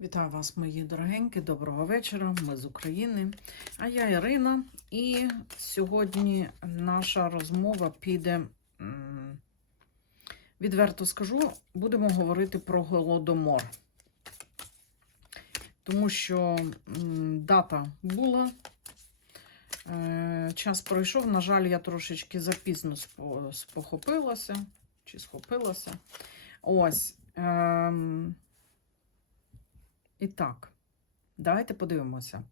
Вітаю вас, мої дорогенькі, доброго вечора. Ми з України. А я Ірина, і сьогодні наша розмова піде, відверто скажу, будемо говорити про голодомор. Тому що дата була, е, час пройшов. На жаль, я трошечки запізно спохопилася чи схопилася. Ось. І так, давайте подивимося.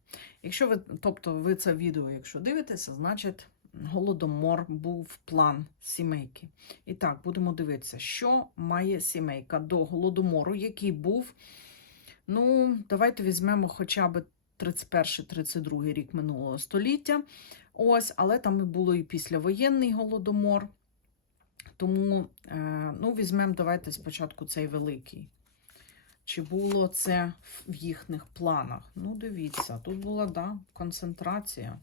Якщо ви, тобто ви це відео, якщо дивитеся, значить голодомор був план сімейки. І так, будемо дивитися, що має сімейка до голодомору, який був. Ну, давайте візьмемо хоча б 31-32 рік минулого століття. Ось, але там і було і післявоєнний голодомор. Тому, е, ну, візьмемо, давайте спочатку цей великий. Чи було це в їхніх планах? Ну, дивіться, тут була, да, концентрація.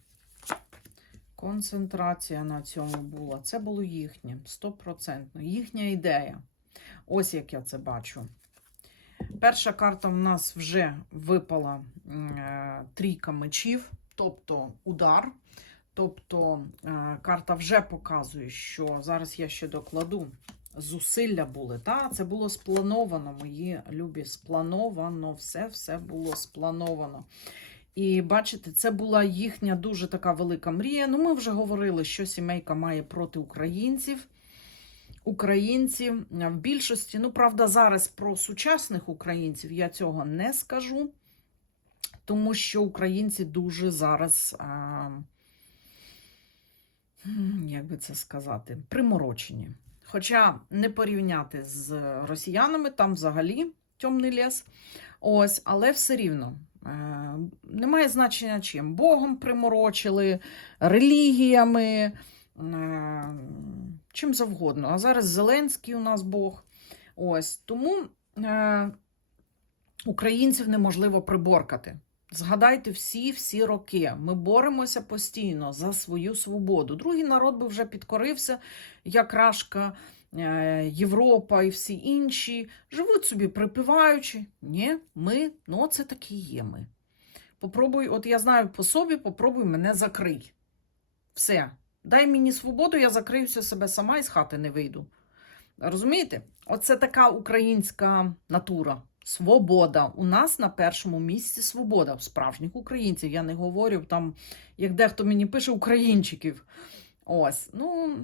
Концентрація на цьому була. Це було їхнє, стопроцентно. Їхня ідея. Ось як я це бачу. Перша карта в нас вже випала е, трійка мечів, тобто удар. Тобто е, карта вже показує, що зараз я ще докладу зусилля були. Та? Це було сплановано, мої любі, сплановано, все, все було сплановано. І бачите, це була їхня дуже така велика мрія. Ну, ми вже говорили, що сімейка має проти українців. Українці в більшості, ну, правда, зараз про сучасних українців я цього не скажу, тому що українці дуже зараз, а, як би це сказати, приморочені. Хоча не порівняти з росіянами, там взагалі темний ліс. Ось, але все рівно. Е, немає значення чим. Богом приморочили, релігіями, е, чим завгодно. А зараз Зеленський у нас Бог. Ось тому е, українців неможливо приборкати. Згадайте всі всі роки. Ми боремося постійно за свою свободу. Другий народ би вже підкорився, як Рашка, е, Європа і всі інші. Живуть собі припиваючи. Ні, ми, ну це такі є ми. Попробуй, от я знаю по собі, попробуй мене закрий. Все. Дай мені свободу, я закриюся себе сама і з хати не вийду. Розумієте? Оце така українська натура. Свобода. У нас на першому місці свобода справжніх українців. Я не говорю там, як дехто мені пише, українчиків. Ось, ну,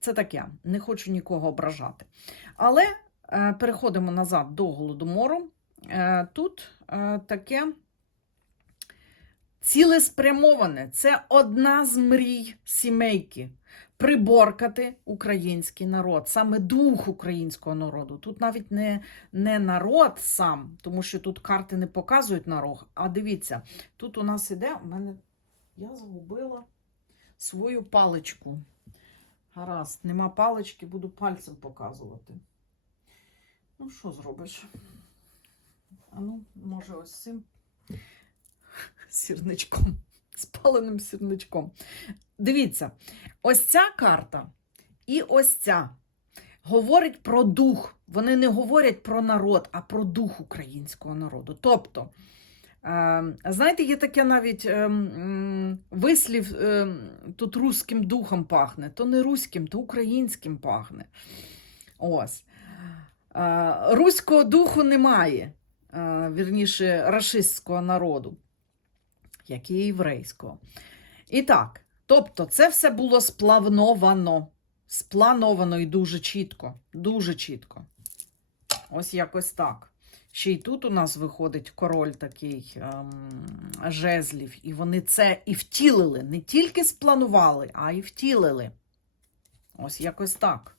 це таке. Не хочу нікого ображати. Але е, переходимо назад до голодомору. Е, тут е, таке цілеспрямоване. Це одна з мрій сімейки приборкати український народ, саме дух українського народу. Тут навіть не, не народ сам, тому що тут карти не показують народ. А дивіться, тут у нас іде, у мене я загубила свою паличку. Гаразд, нема палички, буду пальцем показувати. Ну, що зробиш? А ну, може, ось цим сірничком, спаленим сірничком. Дивіться, ось ця карта і ось ця говорить про дух. Вони не говорять про народ, а про дух українського народу. Тобто, е, знаєте, є таке навіть е, вислів, е, тут руським духом пахне, то не руським, то українським пахне. Ось. Руського духу немає, вірніше, рашистського народу, як і єврейського. І так, тобто, це все було сплановано. Сплановано і дуже чітко. Дуже чітко. Ось якось так. Ще й тут у нас виходить король такий ем, жезлів, і вони це і втілили. Не тільки спланували, а й втілили. Ось якось так.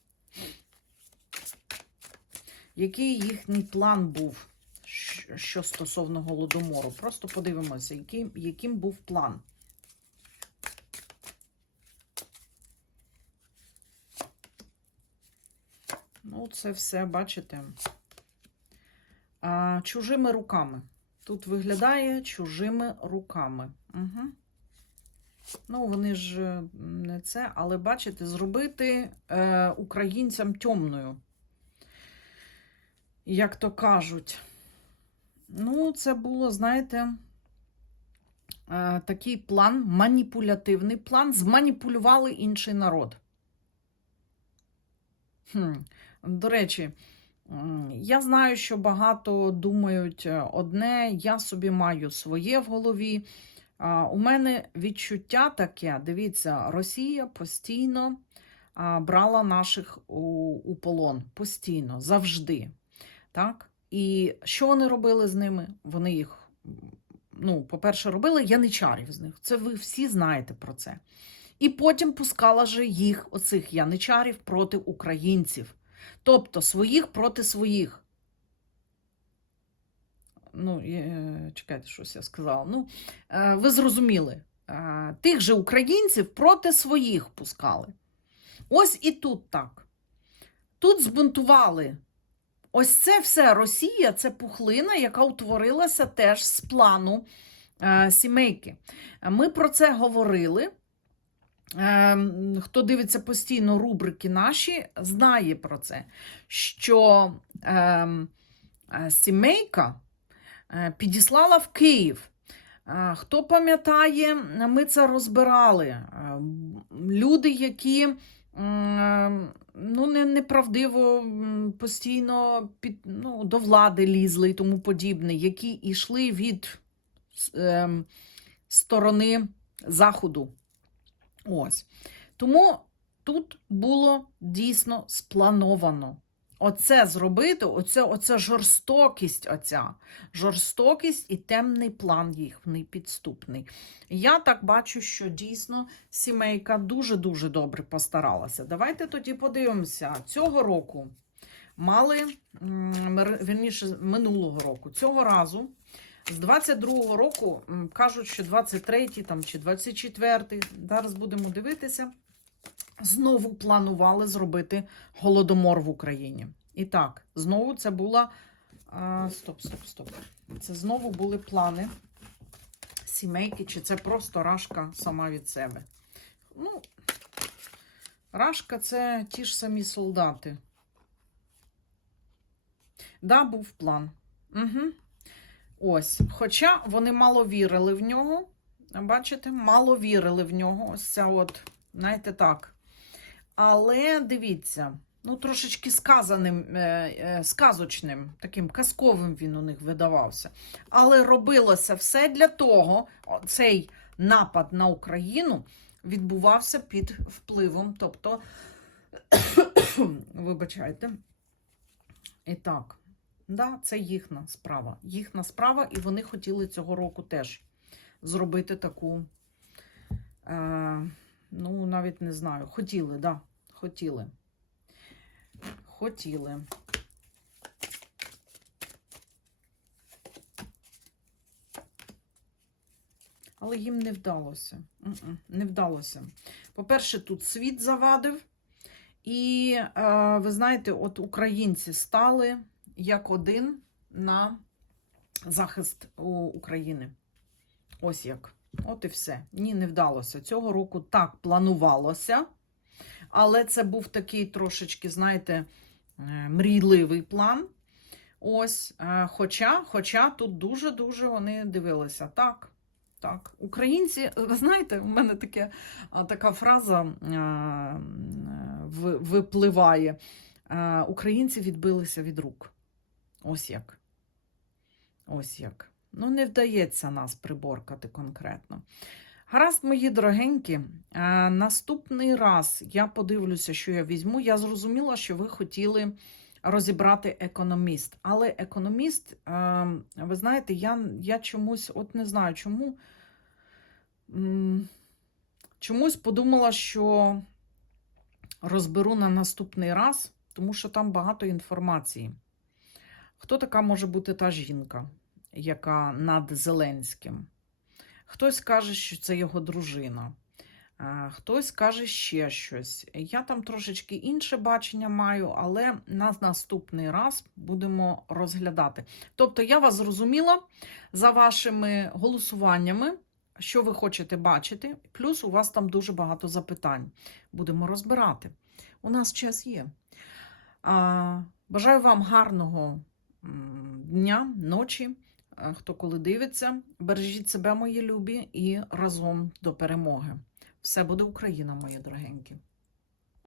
Який їхній план був, що стосовно голодомору? Просто подивимося, який, яким був план. Ну, це все, бачите, а, чужими руками. Тут виглядає чужими руками. Угу. Ну, вони ж е, не це, але бачите, зробити е, українцям темною. Як то кажуть. Ну, це було, знаєте, е, такий план, маніпулятивний план, зманіпулювали інший народ. Хм. До речі, я знаю, що багато думають е, одне, я собі маю своє в голові. У мене відчуття таке: дивіться, Росія постійно брала наших у, у полон. Постійно, завжди. Так? І що вони робили з ними? Вони їх, ну, по-перше, робили яничарів з них. Це ви всі знаєте про це. І потім пускала же їх, оцих яничарів, проти українців. Тобто своїх проти своїх. Ну, е, чекайте, щось я сказала. Ну, е, ви зрозуміли. Е, Тих же українців проти своїх пускали. Ось і тут так. Тут збунтували. Ось це все Росія, це пухлина, яка утворилася теж з плану е, сімейки. Ми про це говорили. Ем, Хто дивиться постійно рубрики наші, знає про це, що ем, е, сімейка е, підіслала в Київ. Е, Хто пам'ятає, ми це розбирали. Е, Люди, які ну, не, неправдиво постійно під, ну, до влади лізли і тому подібне, які йшли від е, сторони Заходу. Ось. Тому тут було дійсно сплановано. Оце зробити, оце, оце жорстокість, оця жорстокість і темний план їхній підступний. Я так бачу, що дійсно сімейка дуже-дуже добре постаралася. Давайте тоді подивимося. Цього року мали, мер- минулого року, цього разу з 22-го року кажуть, що 23-й там, чи 24-й, зараз будемо дивитися, знову планували зробити голодомор в Україні. І так, знову це була. А, стоп, стоп, стоп. Це знову були плани сімейки, чи це просто рашка сама від себе. Ну, рашка це ті ж самі солдати. Да, був план. Угу. Ось. Хоча вони мало вірили в нього. Бачите, мало вірили в нього. Ось ця от, знаєте, так. Але дивіться, ну, трошечки сказаним, е, е, сказочним, таким казковим він у них видавався. Але робилося все для того, цей напад на Україну відбувався під впливом, тобто, вибачайте. І так, да, це їхня справа. Їхня справа, і вони хотіли цього року теж зробити таку. Е, ну, навіть не знаю. Хотіли, да, хотіли. Хотіли. Але їм не вдалося. Не вдалося. По-перше, тут світ завадив. І е, ви знаєте, от українці стали як один на захист України. Ось як. От і все. Ні, не вдалося. Цього року так планувалося, але це був такий трошечки, знаєте, е, мрійливий план. Ось, е, хоча, хоча тут дуже-дуже вони дивилися. Так, так. Українці, ви знаєте, у мене таке, така фраза випливає. Українці відбилися від рук. Ось як. Ось як. Ну, не вдається нас приборкати конкретно. Гаразд, мої дорогенькі, наступний раз я подивлюся, що я візьму. Я зрозуміла, що ви хотіли розібрати економіст. Але економіст, ви знаєте, я, я чомусь, от не знаю чому, чомусь подумала, що розберу на наступний раз, тому що там багато інформації. Хто така може бути та жінка, яка над Зеленським? Хтось каже, що це його дружина. Хтось каже ще щось. Я там трошечки інше бачення маю, але на наступний раз будемо розглядати. Тобто, я вас зрозуміла за вашими голосуваннями, що ви хочете бачити, плюс у вас там дуже багато запитань. Будемо розбирати. У нас час є. Бажаю вам гарного дня, ночі. Е, хто коли дивиться. Бережіть себе, мої любі, і разом до перемоги. Все буде Україна, мої дорогенькі.